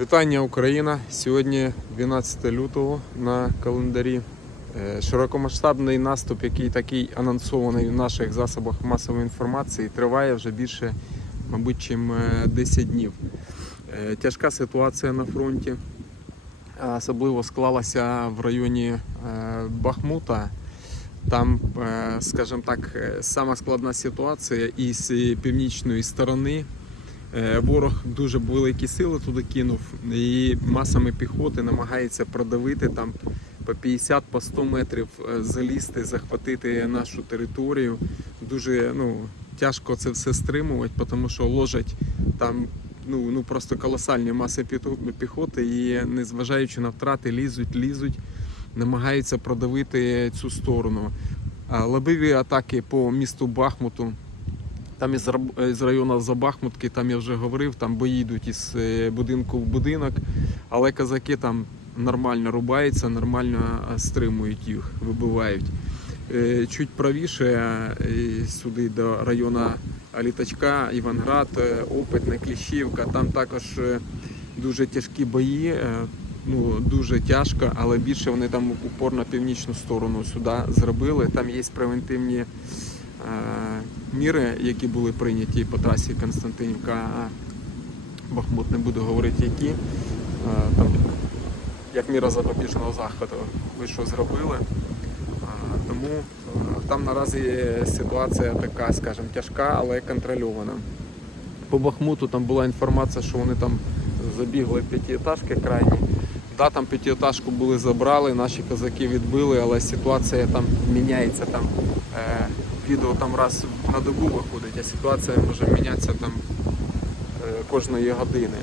Вітання Україна! Сьогодні 12 лютого на календарі. Е, широкомасштабний наступ, який такий анонсований в наших засобах масової інформації, триває вже більше, мабуть, чим 10 е, днів. Е, тяжка ситуація на фронті, особливо склалася в районі Бахмута. Там, скажімо так, сама складна ситуація із північної сторони Е, ворог дуже великі сили туди кинув, і масами піхоти намагається продавити там по 50-100 по 100 метрів, е, залізти, захватити нашу територію. Дуже ну, тяжко це все стримувати, тому що ложать там ну, ну просто колосальні маси піхоти, і незважаючи на втрати, лізуть, лізуть, намагаються продавити цю сторону. Лобиві атаки по місту Бахмуту. Там із з району Забахмутки, там я вже говорив, там бої йдуть із е, будинку в будинок, але козаки там нормально рубаються, нормально е, стримують їх, вибивають. Е, чуть правіше сюди до району Літачка, Іванград, Опитне, Кліщівка. Там також дуже тяжкі бої, ну дуже тяжко, але більше вони там упор на північну сторону сюди зробили. Там є превентивні. Е, міри, які були прийняті по трасі Константинівка Бахмут, не буду говорити які. Е, там, як міра запобіжного заходу, ви що зробили. Е, тому там наразі ситуація така, скажімо, тяжка, але контрольована. По Бахмуту там була інформація, що вони там забігли п'ятиэтажки крайні. Да, там п'ятиэтажку були забрали, наші козаки відбили, але ситуація там міняється. Там, відео там раз на добу виходить, а ситуація може мінятися там е, кожної години.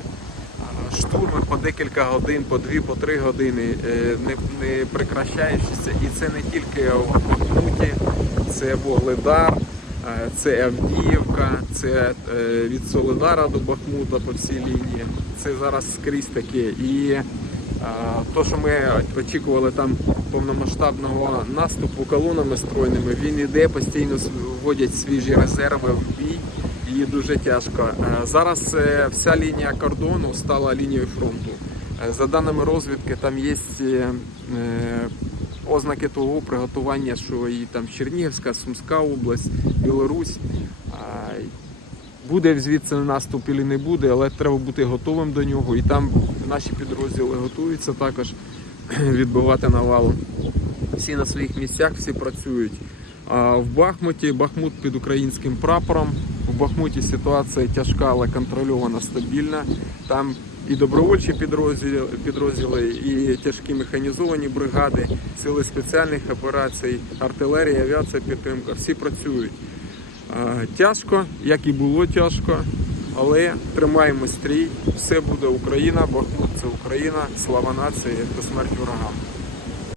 Штурми по декілька годин, по дві, по три години, е, не не прикращаючися. І це не тільки в Бахмуті, це Вогледар, е, це Авдіївка, це від Солидара до Бахмута по всій лінії. Це зараз скрізь таке. І то, що ми очікували там повномасштабного наступу колонами стройними, він іде, постійно вводять свіжі резерви в бій її дуже тяжко. Зараз е, вся лінія кордону стала лінією фронту. Е, за даними розвідки, там є е, ознаки того приготування, що і там Чернігівська, Сумська область, Білорусь. Буде звідси наступ і не буде, але треба бути готовим до нього. І там наші підрозділи готуються також відбивати навалу. Всі на своїх місцях, всі працюють. А в Бахмуті Бахмут під українським прапором. В Бахмуті ситуація тяжка, але контрольована, стабільна. Там і добровольчі підрозділи, підрозділи, і тяжкі механізовані бригади, сили спеціальних операцій, артилерія, авіація, підтримка всі працюють. Е, тяжко, як і було тяжко, але тримаємо стрій. Все буде Україна, Бахмут ну, це Україна, слава нації до смерті ворогам.